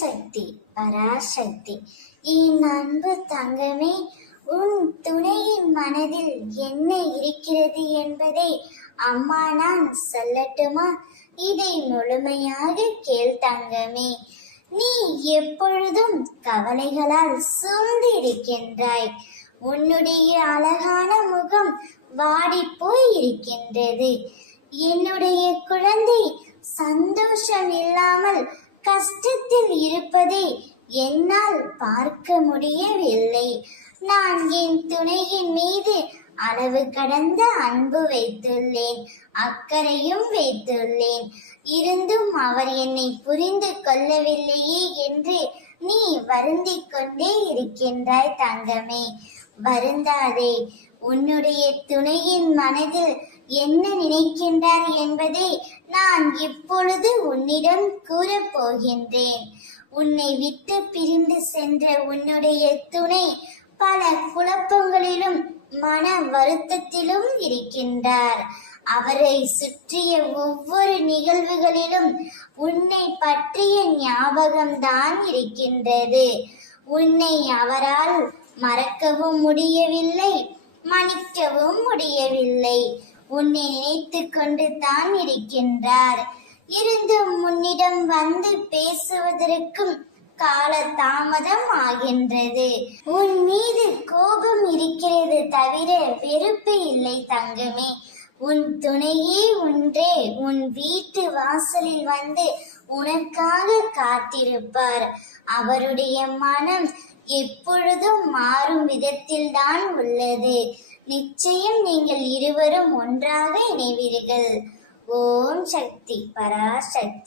சக்தி பராசக்தி. என் அன்பு தங்கமே, உன் துணையின் மனதில் என்ன இருக்கிறது என்பதை அம்மா நான் சொல்லட்டுமா? இதை முழுமையாக கேள் தங்கமே. நீ எப்பொழுதும் கவலைகளால் சூழ்ந்து இருக்கின்றாய். உன்னுடைய அழகான முகம் வாடி போய் இருக்கின்றது. என்னுடைய குழந்தை சந்தோஷம் இல்லாமல் கஷ்டத்தில் இருப்பதை என்னால் பார்க்க முடியவில்லை. நான் என் துணையின் மீது அளவு கடந்த அன்பு வைத்துள்ளேன், அக்கறையும் வைத்துள்ளேன். இருந்தும் அவர் என்னை புரிந்து கொள்ளவில்லையே என்று நீ வருந்திக் கொண்டே இருக்கின்றாய் தங்கமே. வருந்தாதே. உன்னுடைய துணையின் மனதில் என்ன நினைக்கின்றார் என்பதை நான் இப்பொழுது உன்னிடம் கூறப் போகின்றேன். உன்னை விட்டு பிரிந்து சென்ற உன்னுடைய துணை பல குழப்பங்களிலும் மன வருத்தத்திலும் இருக்கின்றார். அவரை சுற்றிய ஒவ்வொரு நிகழ்வுகளிலும் உன்னை பற்றிய ஞாபகம்தான் இருக்கின்றது. உன்னை அவரால் மறக்கவும் முடியவில்லை, மன்னிக்கவும் முடியவில்லை. உன்னை நினைத்து கொண்டு தான் இருக்கின்றார். இருந்தும் உன்னிடம் வந்து பேசுவதற்கும் கால தாமதம் ஆகின்றது. உன் மீது கோபம் இருக்கிறது தவிர வெறுப்பு இல்லை தங்கமே. உன் துணையே ஒன்றே உன் வீட்டு வாசலில் வந்து உனக்காக காத்திருப்பார். அவருடைய மனம் எப்பொழுதும் மாறும் விதத்தில் தான் உள்ளது. நிச்சயம் நீங்கள் இருவரும் ஒன்றாக இணைவீர்கள். ஓம் சக்தி பராசக்தி.